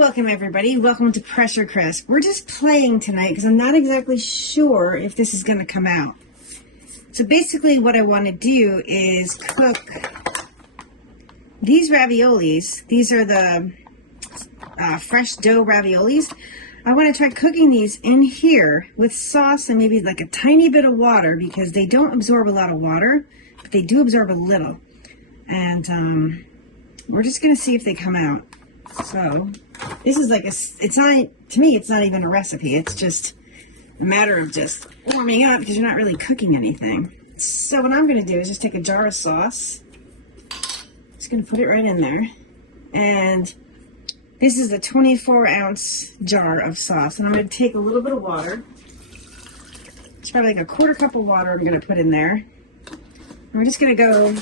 Welcome everybody, welcome to Pressure Crisp. We're just playing tonight because I'm not exactly sure if this is going to come out. So basically what I want to do is cook these raviolis. These are the fresh dough raviolis. I want to try cooking these in here with sauce and maybe like a tiny bit of water because they don't absorb a lot of water, but they do absorb a little. And we're just going to see if they come out. So this is like it's not, to me, it's not even a recipe. It's just a matter of just warming up because you're not really cooking anything. So what I'm going to do is just take a jar of sauce. Just going to put it right in there. And this is a 24-ounce jar of sauce. And I'm going to take a little bit of water. It's probably like a quarter cup of water I'm going to put in there. And we're just going to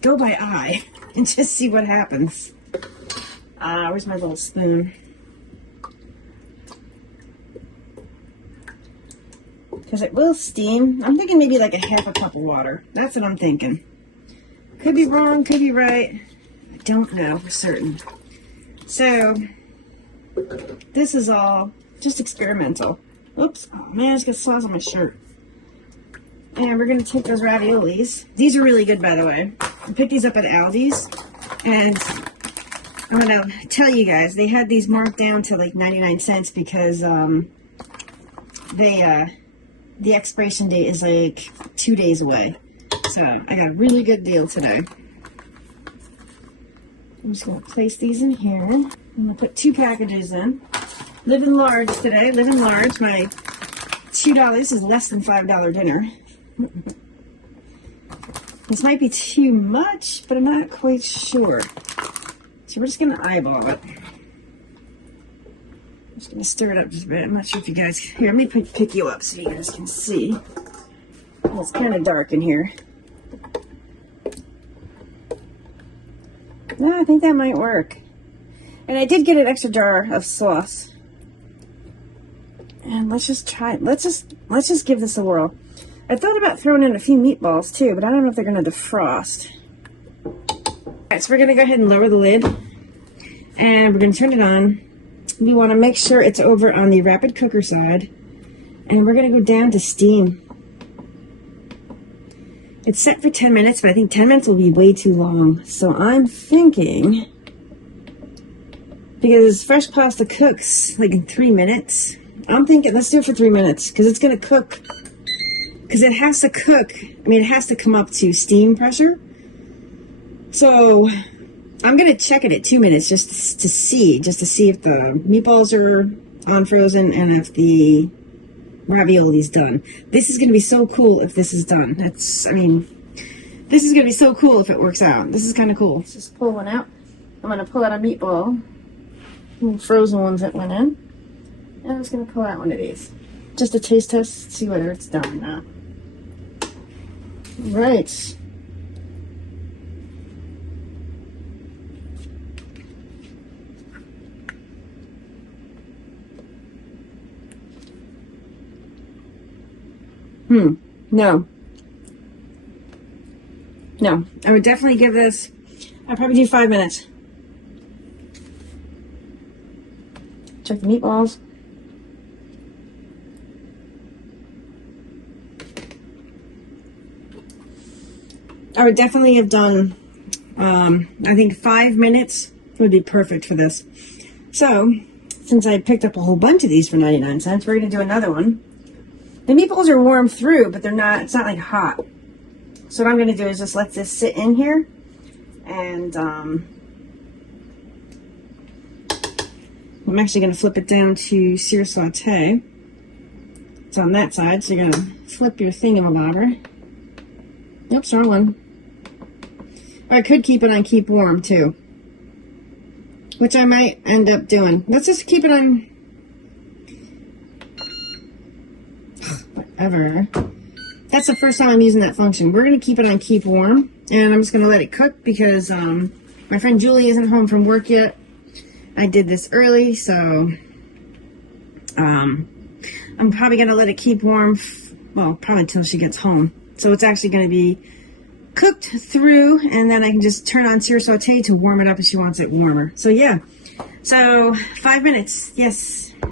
go by eye and just see what happens. Where's my little spoon? Because it will steam. I'm thinking maybe like a half a cup of water. That's what I'm thinking. Could be wrong, could be right. I don't know for certain. So, this is all just experimental. Oops, oh man, I just got sauce on my shirt. And we're going to take those raviolis. These are really good, by the way. I picked these up at Aldi's. And I'm going to tell you guys, they had these marked down to like 99 cents because the expiration date is like 2 days away. So I got a really good deal today. I'm just going to place these in here. I'm going to put 2 packages in. Living large today. Living large. My $2 is less than $5 dinner. This might be too much, but I'm not quite sure. So we're just going to eyeball it. I'm just going to stir it up just a bit. I'm not sure if you guys... Here, let me pick you up so you guys can see. Well, it's kind of dark in here. No, I think that might work. And I did get an extra jar of sauce. And let's just try it. Let's just give this a whirl. I thought about throwing in a few meatballs too, but I don't know if they're going to defrost. Alright, so we're going to go ahead and lower the lid. And we're going to turn it on. We want to make sure it's over on the rapid cooker side. And we're going to go down to steam. It's set for 10 minutes, but I think 10 minutes will be way too long. So I'm thinking, because fresh pasta cooks like in 3 minutes, I'm thinking let's do it for 3 minutes because it's going to cook. Because it has to cook, I mean, it has to come up to steam pressure. So I'm going to check it at 2 minutes just to see if the meatballs are unfrozen and if the ravioli's done. This is going to be so cool if this is done. This is going to be so cool if it works out. This is kind of cool. Let's just pull one out. I'm going to pull out a meatball. The frozen ones that went in. And I'm just going to pull out one of these. Just a taste test, see whether it's done or not. Right. No. No. I would definitely give this, I'd probably do 5 minutes. Check the meatballs. I would definitely have done, I think 5 minutes would be perfect for this. So, since I picked up a whole bunch of these for 99 cents, we're going to do another one. The meatballs are warm through, but it's not like hot. So what I'm going to do is just let this sit in here. And I'm actually going to flip it down to sear saute. It's on that side, so you're going to flip your thingamabobber. Oops, wrong one. Or I could keep it on keep warm too, which I might end up doing. Let's just keep it on. Whatever. That's the first time I'm using that function. We're going to keep it on keep warm, and I'm just going to let it cook because my friend Julie isn't home from work yet. I did this early, so I'm probably going to let it keep warm, well, probably until she gets home. So it's actually going to be cooked through, and then I can just turn on sear saute to warm it up if she wants it warmer. So yeah, so 5 minutes, yes.